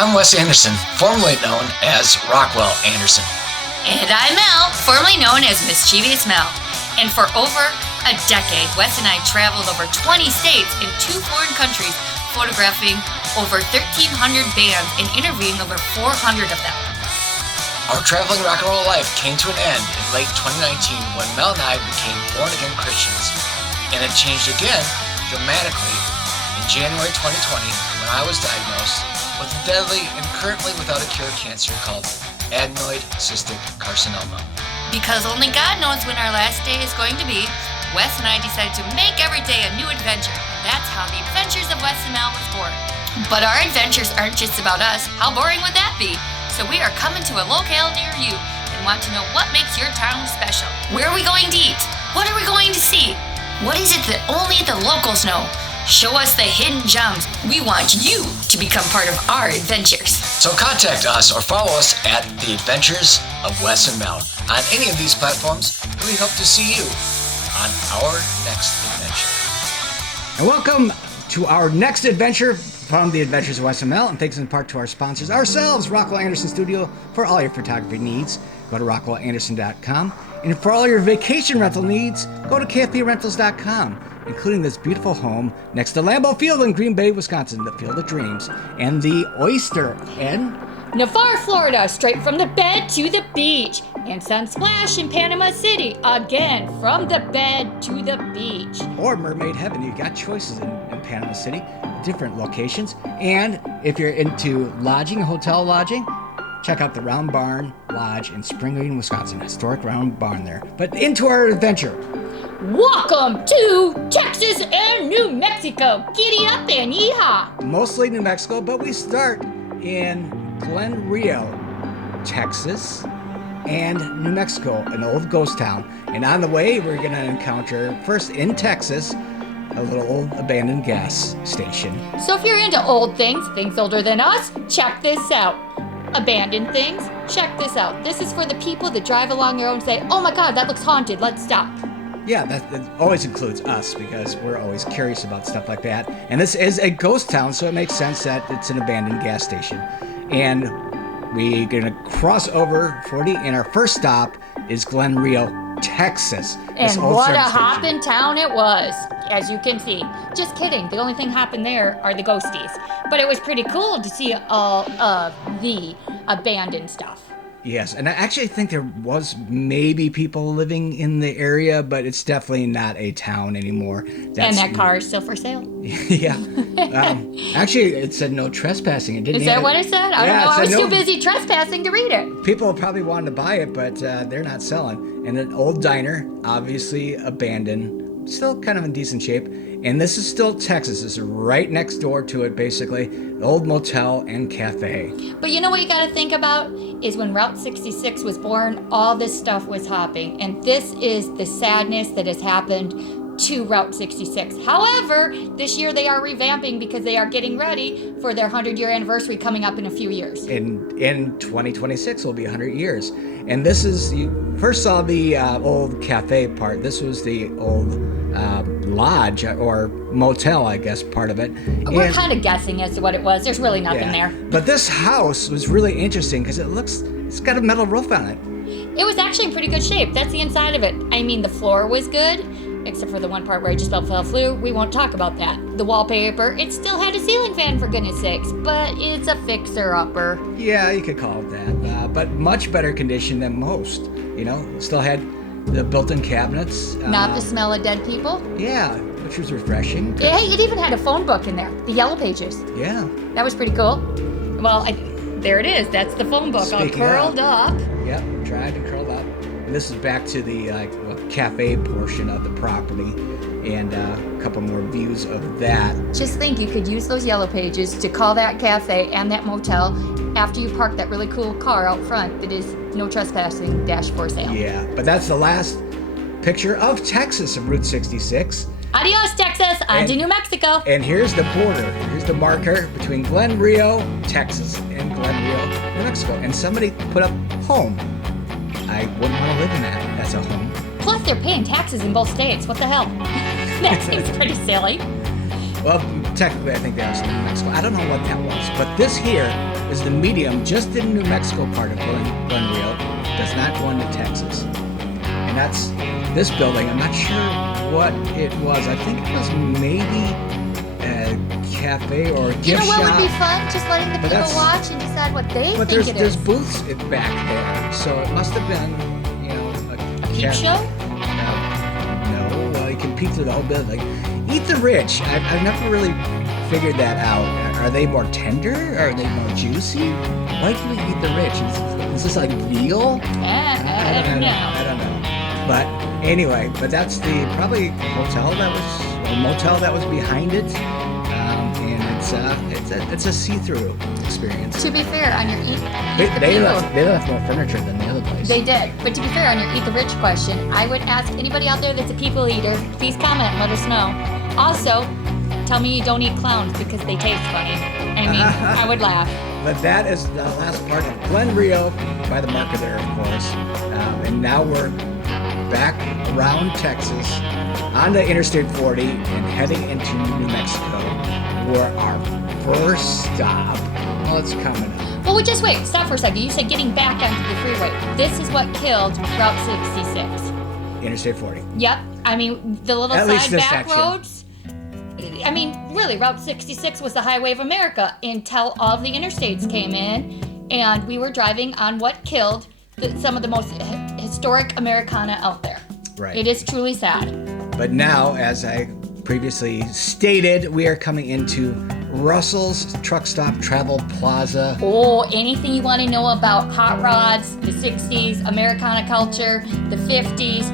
I'm Wes Anderson, formerly known as Rockwell Anderson. And I'm Mel, formerly known as Mischievous Mel. And for over a decade, Wes and I traveled over 20 states in 2 foreign countries, photographing over 1,300 bands and interviewing over 400 of them. Our traveling rock and roll life came to an end in late 2019 when Mel and I became born-again Christians. And it changed again dramatically in January 2020 when I was diagnosed with a deadly and currently without a cure cancer called adenoid cystic carcinoma. Because only God knows when our last day is going to be, Wes and I decided to make every day a new adventure. That's how the Adventures of Wes and Mel was born. But our adventures aren't just about us. How boring would that be? So we are coming to a locale near you and want to know what makes your town special. Where are we going to eat? What are we going to see? What is it that only the locals know? Show us the hidden gems. We want you to become part of our adventures. So contact us or follow us at The Adventures of Wes and Mel on any of these platforms, and we hope to see you on our next adventure. And welcome to our next adventure from The Adventures of Wes and Mel, and thanks in part to our sponsors, ourselves, Rockwell Anderson Studio, for all your photography needs. Go to rockwellanderson.com. And for all your vacation rental needs, go to KFBRentals.com, including this beautiful home next to Lambeau Field in Green Bay, Wisconsin, the Field of Dreams, and the Oyster Inn. Navarre, Florida, straight from the bed to the beach. And Sunsplash in Panama City, again, from the bed to the beach. Or Mermaid Heaven. You got choices in Panama City, different locations. And if you're into lodging, hotel lodging, check out the Round Barn Lodge in Spring Green, Wisconsin. Historic Round Barn there. But into our adventure. Welcome to Texas and New Mexico. Giddy up and yeehaw. Mostly New Mexico, but we start in Glenrio, Texas, and New Mexico, an old ghost town. And on the way, we're going to encounter, first in Texas, a little old abandoned gas station. So if you're into old things, things older than us, check this out. Abandoned things, check this out. This is for the people that drive along their own and say, oh my God, that looks haunted, let's stop. Yeah, that always includes us because we're always curious about stuff like that. And this is a ghost town, so it makes sense that it's an abandoned gas station. And we're going to cross over 40, and our first stop is Glenrio, Texas. And what a hopping town it was, as you can see. Just kidding, the only thing happened there are the ghosties. But it was pretty cool to see all of the abandoned stuff. Yes, and I actually think there was maybe people living in the area, but it's definitely not a town anymore. And that car is still for sale. Yeah. Actually, it said no trespassing. It didn't. Is that what it said? I don't know. I was too busy trespassing to read it. People probably wanted to buy it, but they're not selling. And an old diner, obviously abandoned, still kind of in decent shape. And this is still Texas. This is right next door to it, basically. The old motel and cafe. But you know what you got to think about is when Route 66 was born, all this stuff was hopping. And this is the sadness that has happened to Route 66. However, this year they are revamping because they are getting ready for their 100-year anniversary coming up in a few years. In 2026 will be 100 years. And this is, you first saw the old cafe part. This was the old lodge or motel, I guess, part of it. We're kind of guessing as to what it was. There's really nothing there. But this house was really interesting because it's got a metal roof on it. It was actually in pretty good shape. That's the inside of it. I mean, the floor was good, except for the one part where I just about fell through. We won't talk about that. The wallpaper, it still had a ceiling fan, for goodness sakes, but it's a fixer-upper. Yeah, you could call it that, but much better condition than most. You know, still had the built-in cabinets. Not the smell of dead people. Yeah, which was refreshing. Yeah, it even had a phone book in there, the yellow pages. Yeah. That was pretty cool. Well, there it is. That's the phone book, all curled up. Yep, dried and curled up. And this is back to the cafe portion of the property, and a couple more views of that. Just think, you could use those yellow pages to call that cafe and that motel after you park that really cool car out front that is no trespassing dash for sale. Yeah, but that's the last picture of Texas of Route 66. Adios, Texas. On to New Mexico. And here's the border. Here's the marker between Glenrio, Texas, and Glenrio, New Mexico. And somebody put up home. I wouldn't want to live in that as a home. Plus, they're paying taxes in both states. What the hell? That seems pretty silly. Well, technically, I think that was New Mexico. I don't know what that was. But this here is the medium just in New Mexico part of Glenrio, does not go into Texas. And that's this building. I'm not sure what it was. I think it was maybe a cafe or a gift shop. You know what would be fun? Just letting the But people that's- watch and decide what they But think it there's is. booths back there, so it must have been, a Peep cafe. show? No, well, you can peek through the whole building. Eat the Rich. I've never really figured that out. Are they more tender? Are they more juicy? Why do we eat the Rich? Is this like veal? I don't know. I don't know. But anyway, that's the probably hotel that was, or motel that was behind it, and it's a see-through experience. To be fair, on your They left more furniture than the other place. They did. But to be fair, on your Eat the Rich question, I would ask anybody out there that's a people eater, please comment and let us know. Also, tell me you don't eat clowns because they taste funny. I mean, I would laugh. But that is the last part of Glenrio by the marketer, of course. And now we're back around Texas on the Interstate 40 and heading into New Mexico, where our first stop. Well, it's coming up. Well, just wait. Stop for a second. You said getting back onto the freeway. This is what killed Route 66. Interstate 40. Yep. I mean, the little At least side this back section. roads. I mean, really, Route 66 was the highway of America until all of the interstates came in, and we were driving on what killed some of the most historic Americana out there. Right. It is truly sad. But now, as I previously stated, we are coming into Russell's Truck Stop Travel Plaza. Oh, anything you want to know about hot rods, the 60s, Americana culture, the 50s.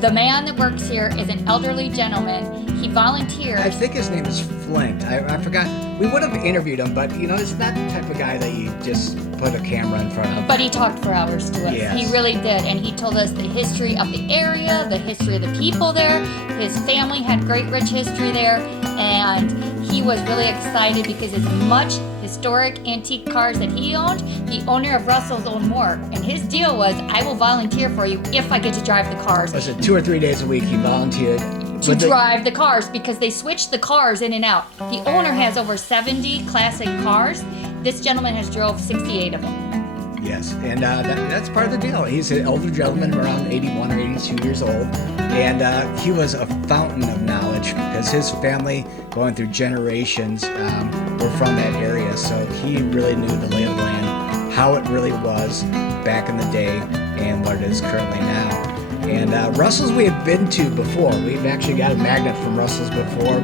The man that works here is an elderly gentleman. He volunteers. I think his name is Flint. I forgot. We would have interviewed him, but it's not the type of guy that you just put a camera in front of. But he talked for hours to us. Yes. He really did. And he told us the history of the area, the history of the people there. His family had great, rich history there. And he was really excited because as much historic antique cars that he owned, the owner of Russell's owned more. And his deal was, I will volunteer for you if I get to drive the cars. Was it 2 or 3 days a week he volunteered? To drive the cars because they switched the cars in and out. The owner has over 70 classic cars. This gentleman has drove 68 of them. Yes, and that's part of the deal. He's an older gentleman, around 81 or 82 years old, and he was a fountain of knowledge because his family, going through generations, were from that area, so he really knew the lay of the land, how it really was back in the day, and what it is currently now. And Russell's we have been to before. We've actually got a magnet from Russell's before.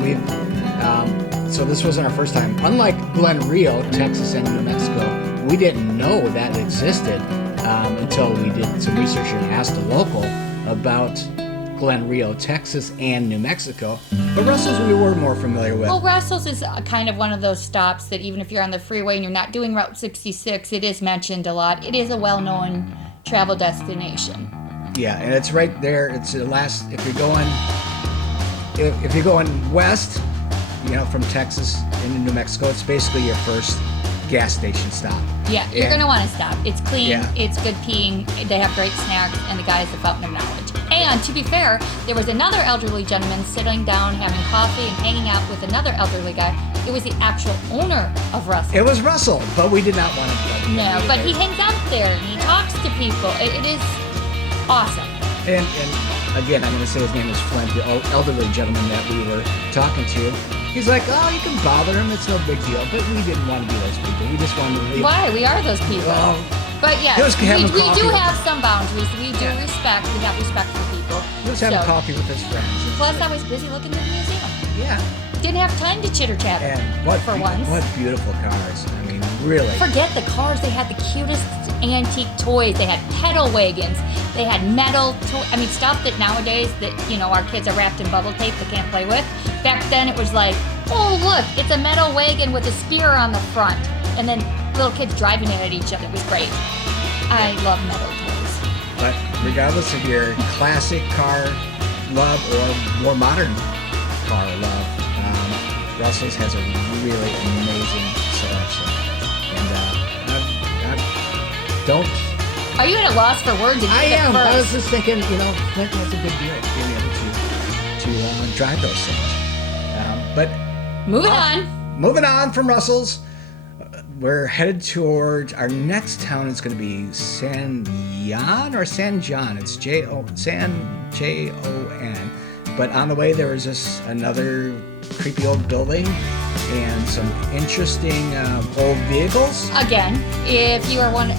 So this wasn't our first time. Unlike Glenrio, Texas, and New Mexico, we didn't know that existed until we did some research and asked a local about Glenrio, Texas, and New Mexico. But Russell's we were more familiar with. Well, Russell's is kind of one of those stops that even if you're on the freeway and you're not doing Route 66, it is mentioned a lot. It is a well-known travel destination. Yeah, and it's right there. It's the last. If you're going west, from Texas into New Mexico, it's basically your first gas station stop. Yeah, you're going to want to stop. It's clean, Yeah. It's good peeing, they have great snacks, and the guy's a fountain of knowledge. And to be fair, there was another elderly gentleman sitting down having coffee and hanging out with another elderly guy. It was the actual owner of Russell. It was Russell, but we did not want to. No, but he hangs out there and he talks to people. It is awesome. And again, I'm going to say his name is Flint, the elderly gentleman that we were talking to. He's like, oh, you can bother him. It's no big deal. But we didn't want to be those people. We just wanted to leave. Why? We are those people. Well, but yes, he was having we coffee do with- have some boundaries. We do Yeah. respect. We have respect for people. He was having So- coffee with his friends. Plus, I was busy looking at the museum. Yeah. Didn't have time to chitter chatter. And what once. What beautiful cars. I mean, really. Forget the cars. They had the cutest antique toys. They had pedal wagons. They had metal stuff that nowadays that, our kids are wrapped in bubble tape they can't play with. Back then it was like, oh, look, it's a metal wagon with a spear on the front. And then little kids driving it at each other. It was great. I love metal toys. But regardless of your classic car love or more modern car love, Russell's has a really amazing selection. And I don't... Are you at a loss for words? I am. I was First? just thinking, Flint has a good deal being able to drive those things. But Moving on. moving on from Russell's, we're headed towards our next town. Is going to be Sanjon or Sanjon. It's Jon. But on the way there was just another creepy old building and some interesting old vehicles. Again, if you are one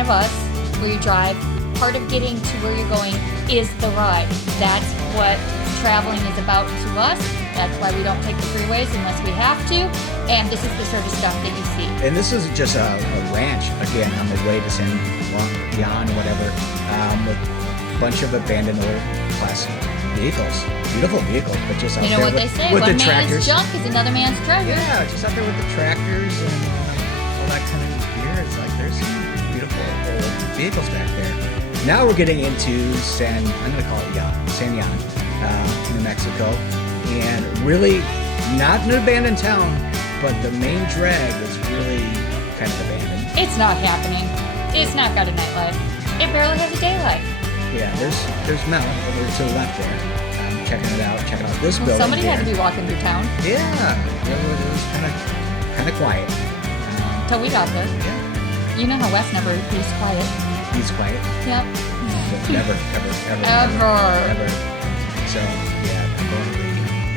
of us where you drive, part of getting to where you're going is the ride. That's what traveling is about to us. That's why we don't take the freeways unless we have to. And this is the sort of stuff that you see. And this is just a ranch, again, on the way to San Juan or whatever, with a bunch of abandoned old classic vehicles. Beautiful vehicles, but just out You know there what they say, with one the man's tractors. junk is another man's treasure. Yeah, just out there with the tractors and all that kind of gear. It's like there's some beautiful old vehicles back there. Now we're getting into I'm going to call it Sanjon, New Mexico. And really not an abandoned town, but the main drag is really kind of abandoned. It's not happening. It's not got a nightlife. It barely has a daylight. Yeah, there's Mel over to the left there. Checking it out this building. Somebody here. had to be walking through town. Yeah, it was kind of quiet. Till we got there. Yeah, You know how Wes never he's quiet. he's quiet. Yep. Never. Ever. So yeah, I'm going to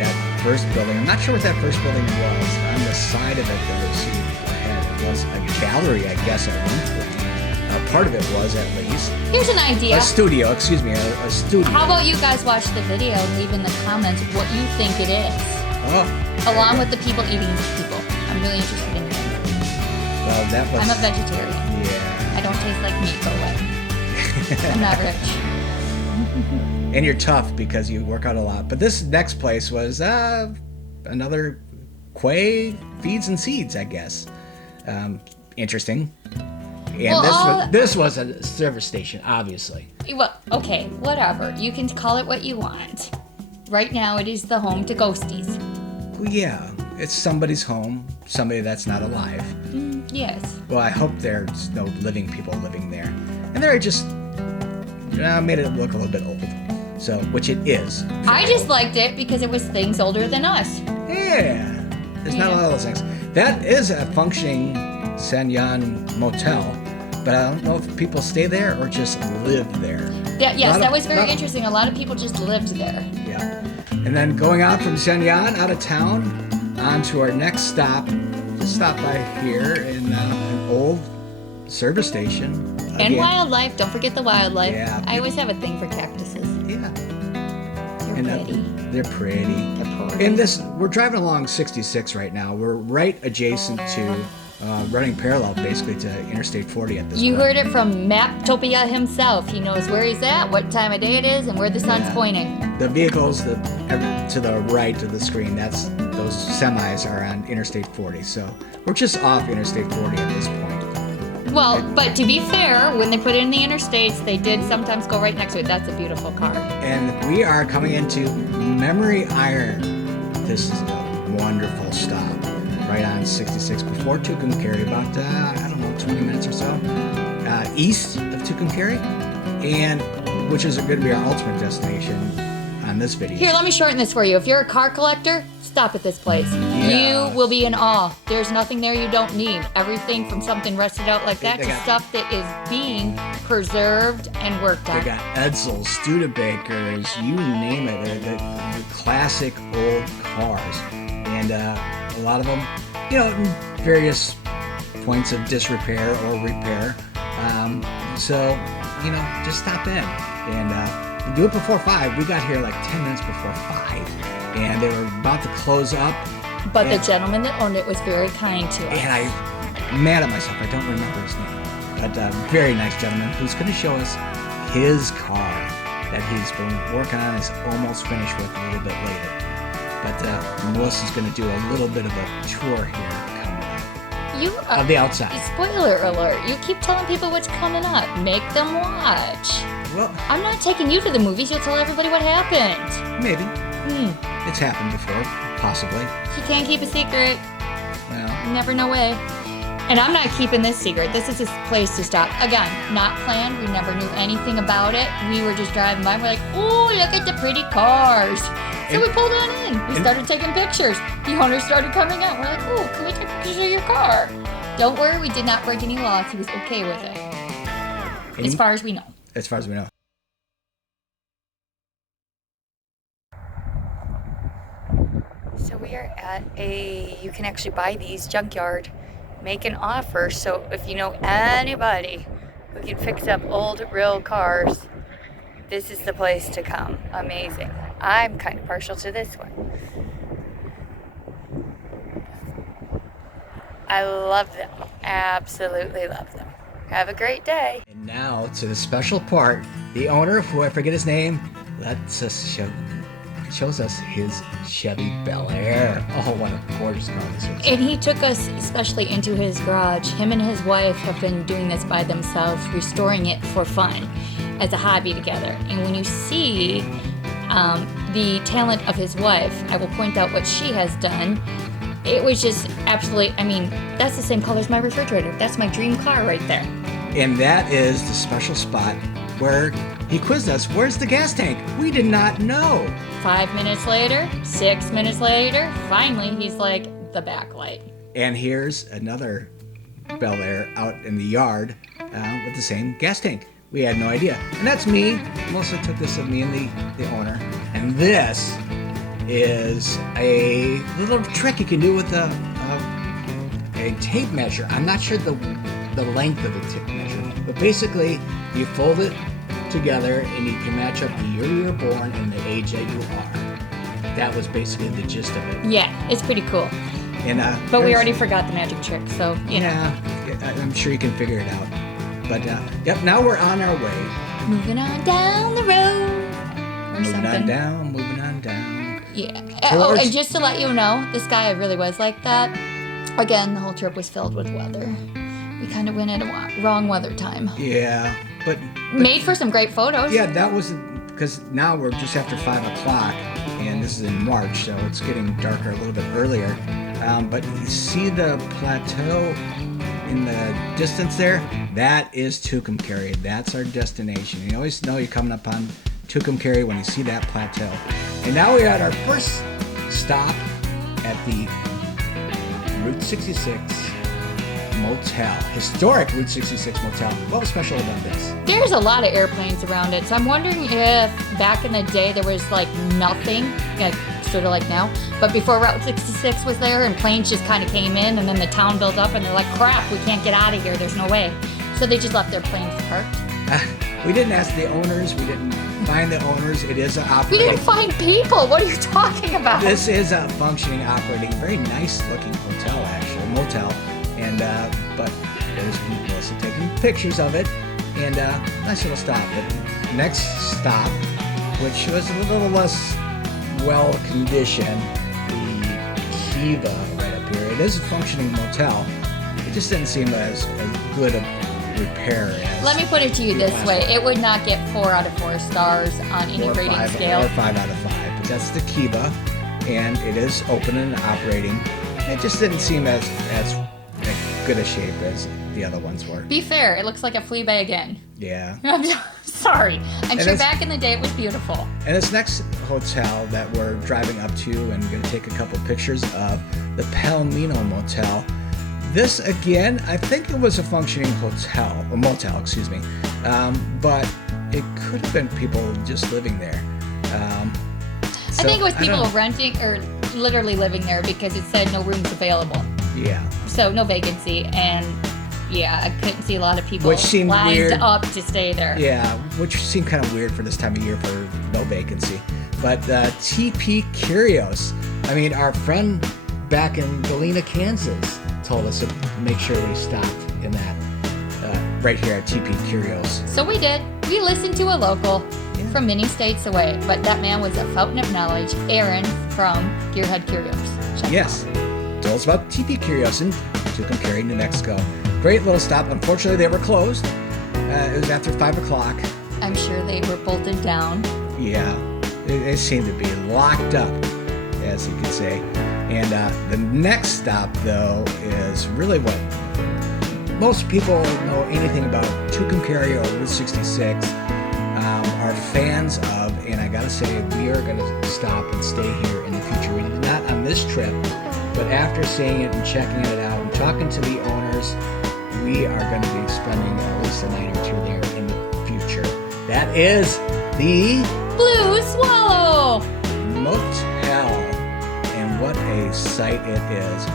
that first building. I'm not sure what that first building was. On the side of it there, see ahead, it was a gallery, I guess, at one point. Part of it was, at least. Here's an idea. A studio, excuse me, a studio. How about you guys watch the video and leave in the comments what you think it is? Oh. Along with the people eating people. I'm really interested in that. Well, that was... I'm a vegetarian. Yeah. I don't taste like meat, go away. I'm not rich. And you're tough because you work out a lot. But this next place was another Quay Feeds and Seeds, I guess. Interesting. And Well, this was a service station, obviously. Well, okay, whatever. You can call it what you want. Right now, it is the home to ghosties. Well, yeah, it's somebody's home, somebody that's not alive. Yes. Well, I hope there's no living people living there. And they're just made it look a little bit old. So, which it is. I just liked it because it was things older than us. Yeah. There's not a lot of those things. That is a functioning Sanjon motel, but I don't know if people stay there or just live there. Yes, that was very interesting. A lot of people just lived there. Yeah. And then going out from Sanjon, out of town, on to our next stop. Just stop by here in an old service station. And Again. wildlife. Don't forget the wildlife. Yeah. I always have a thing for cactuses. Yeah. They're pretty. They're pretty. They're pretty. In this, we're driving along 66 right now. We're right adjacent to, running parallel basically to Interstate 40 at this You point. heard it from Maptopia himself. He knows where he's at, what time of day it is, and where the sun's Yeah. pointing. The vehicles to the right of the screen, those semis are on Interstate 40. So we're just off Interstate 40 at this point. Well, but to be fair, when they put it in the interstates, they did sometimes go right next to it. That's a beautiful car. And we are coming into Memory Iron. This is a wonderful stop. Right on 66 before Tucumcari, about, 20 minutes or so east of Tucumcari, and which is going to be our ultimate destination on this video. Here, let me shorten this for you. If you're a car collector, stop at this place. Yes. You will be in awe. There's nothing there you don't need. Everything from something rusted out like that They to got- stuff that is being preserved and worked They on. got Edsels, Studebakers, you name it. They're the classic old cars. And a lot of them, in various points of disrepair or repair. So, just stop in. And do it before 5. We got here like 10 minutes before 5. And they were about to close up. But the and- gentleman that owned it was very kind to us. And I'm mad at myself. I don't remember his name. But a very nice gentleman who's going to show us his car that he's been working on, is almost finished with a little bit later. But Melissa's going to do a little bit of a tour here coming up. Of the outside. Spoiler alert. You keep telling people what's coming up. Make them watch. Well, I'm not taking you to the movies. You'll tell everybody what happened. maybe. It's happened before, possibly. You can't keep a secret. Well, Never no way. And I'm not keeping this secret. This is a place to stop. Again, not planned. We never knew anything about it. We were just driving by. We're like, oh, look at the pretty cars. So we pulled on in. We started taking pictures. The owners started coming out. We're like, oh, can we take pictures of your car? Don't worry, we did not break any laws. He was okay with it. As far as we know. As far as we know. So we are at you can actually buy these junkyard, make an offer. So if you know anybody who can fix up old real cars, this is the place to come. Amazing. I'm kind of partial to this one. I love them. Absolutely love them. Have a great day. And now to the special part. The owner, who I forget his name, shows us his Chevy Bel Air. Oh, what a gorgeous car this is. And he took us especially into his garage. Him and his wife have been doing this by themselves, restoring it for fun as a hobby together. And when you see the talent of his wife, I will point out what she has done. It was just absolutely, I mean, that's the same color as my refrigerator. That's my dream car right there. And that is the special spot where he quizzed us. Where's the gas tank? We did not know. 5 minutes later, 6 minutes later, finally he's like, the backlight. And here's another Bel Air out in the yard with the same gas tank. We had no idea. And that's me. Melissa took this of me and the owner. And this is a little trick you can do with a tape measure. I'm not sure the length of the tape measure, but basically you fold it together and you can match up the year you were born and the age that you are. That was basically the gist of it. Yeah, it's pretty cool. And but we already forgot the magic trick, so you know. Yeah, I'm sure you can figure it out. But yep, now we're on our way. Moving on down the road. Or Moving something. on down, moving on down. Yeah. Oh, and just to let you know, this guy really was like that. Again, the whole trip was filled with weather. We kind of went at a wrong weather time. Yeah, but made for some great photos. Yeah, that was because now we're just after 5 o'clock, and this is in March, so it's getting darker a little bit earlier. But you see the plateau in the distance there? That is Tucumcari. That's our destination. You always know you're coming up on Tucumcari when you see that plateau. And now we're at our first stop at the Route 66 Motel. Historic Route 66 Motel. What was special about this? There's a lot of airplanes around it, so I'm wondering if back in the day there was like nothing, sort of like now, but before Route 66 was there and planes just kind of came in and then the town built up and they're like, crap, we can't get out of here, there's no way. So they just left their planes parked. We didn't ask the owners, we didn't find the owners. It is an operating. We didn't find people. What are you talking about? This is a functioning, operating, very nice looking hotel, actually, motel. And but there's Melissa taking pictures of it, and nice little stop. But next stop, which was a little less well conditioned, the Kiva right up here. It is a functioning motel. It just didn't seem as good a repair as. Let me put it to you this way: it would not get 4 out of 4 stars on any rating scale. Or 5 out of 5. But that's the Kiva, and it is open and operating. It just didn't seem as good a shape as the other ones were. Be fair, it looks like a flea bag again. Yeah. I'm sorry. I'm sure back in the day it was beautiful. And this next hotel that we're driving up to and going to take a couple pictures of, the Palomino Motel. This, again, I think it was a functioning motel, excuse me. But it could have been people just living there. I think it was people renting or literally living there because it said no rooms available. Yeah. So no vacancy, and yeah, I couldn't see a lot of people lined weird. up to stay there. Yeah, which seemed kind of weird for this time of year for no vacancy. But TP Curios, I mean, our friend back in Galena, Kansas, told us to make sure we stopped in that right here at TP Curios. So we did. We listened to a local from many states away, but that man was a fountain of knowledge, Aaron from Gearhead Curios. Yes. Told us about TP Curios in Tucumcari, New Mexico. Great little stop. Unfortunately, they were closed. It was after 5 o'clock. I'm sure they were bolted down. Yeah, it seemed to be locked up, as you could say. And the next stop, though, is really what most people know anything about Tucumcari or Route 66 are fans of. And I gotta say, we are gonna stop and stay here in the future. We did not on this trip, but after seeing it and checking it out and talking to the owners. We are going to be spending at least a night or two there in the future. That is the Blue Swallow Motel, and what a sight it is.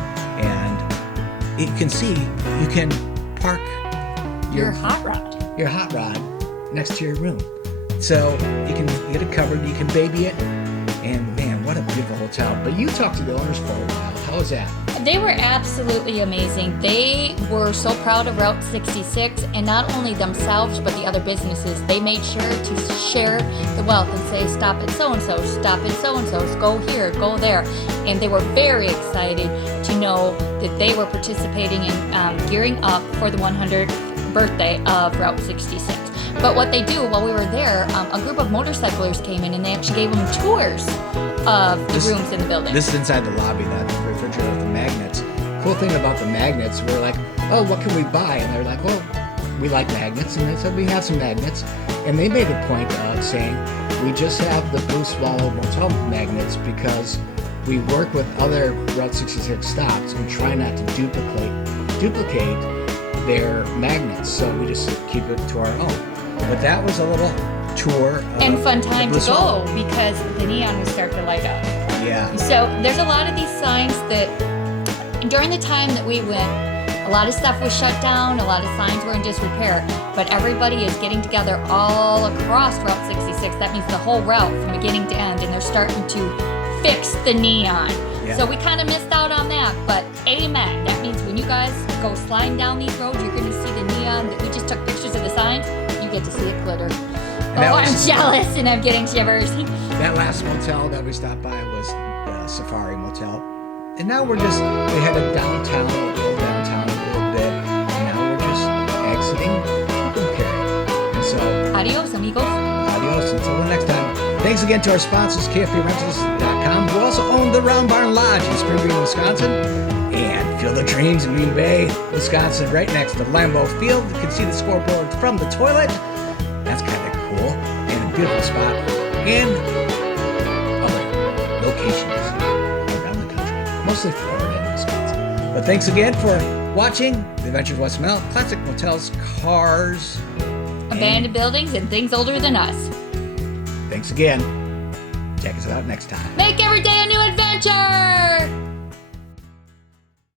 And you can see, you can park your hot rod. Your hot rod next to your room. So you can get it covered, you can baby it, and man, what a beautiful hotel. But you talked to the owners for a while. How was that? They were absolutely amazing. They were so proud of Route 66, and not only themselves, but the other businesses. They made sure to share the wealth and say, stop at so-and-so, stop at so-and-so's, go here, go there. And they were very excited to know that they were participating in gearing up for the 100th birthday of Route 66. But what they do while we were there, a group of motorcyclers came in and they actually gave them tours of the rooms in the building. This is inside the lobby, that refrigerator with the magnets. Cool thing about the magnets, we're like, oh, what can we buy? And they're like, well, we like magnets. And they said, we have some magnets. And they made a point of saying, we just have the Blue Swallow Motel magnets because we work with other Route 66 stops and try not to duplicate their magnets. So we just keep it to our own. But that was a little tour of and fun time the to Blue go Swallow. because the neon would start to light up. Yeah. So there's a lot of these signs that during the time that we went, a lot of stuff was shut down, a lot of signs were in disrepair, but everybody is getting together all across Route 66. That means the whole route from beginning to end, and they're starting to fix the neon. Yeah. So we kind of missed out on that, but amen. That means when you guys go sliding down these roads, you're going to see the neon that we just took pictures of the signs. You get to see it glitter. I'm jealous and I'm getting shivers. That last motel that we stopped by was Safari Motel. And now we headed downtown, a little bit, and now we're just exiting Tucumcari. And so, Adios, amigos. adios until the next time. Thanks again to our sponsors, KFBRentals.com, who also own the Round Barn Lodge in Spring Green, Wisconsin, and Field of Dreams in Green Bay, Wisconsin, right next to Lambeau Field. You can see the scoreboard from the toilet. That's kind of cool, and a beautiful spot, and other locations around the country, mostly Florida and Wisconsin. But thanks again for watching The Adventures of Wes and Mel, classic motels, cars, Abandoned buildings and things older than us. Thanks again. Check us out next time. Make every day a new adventure!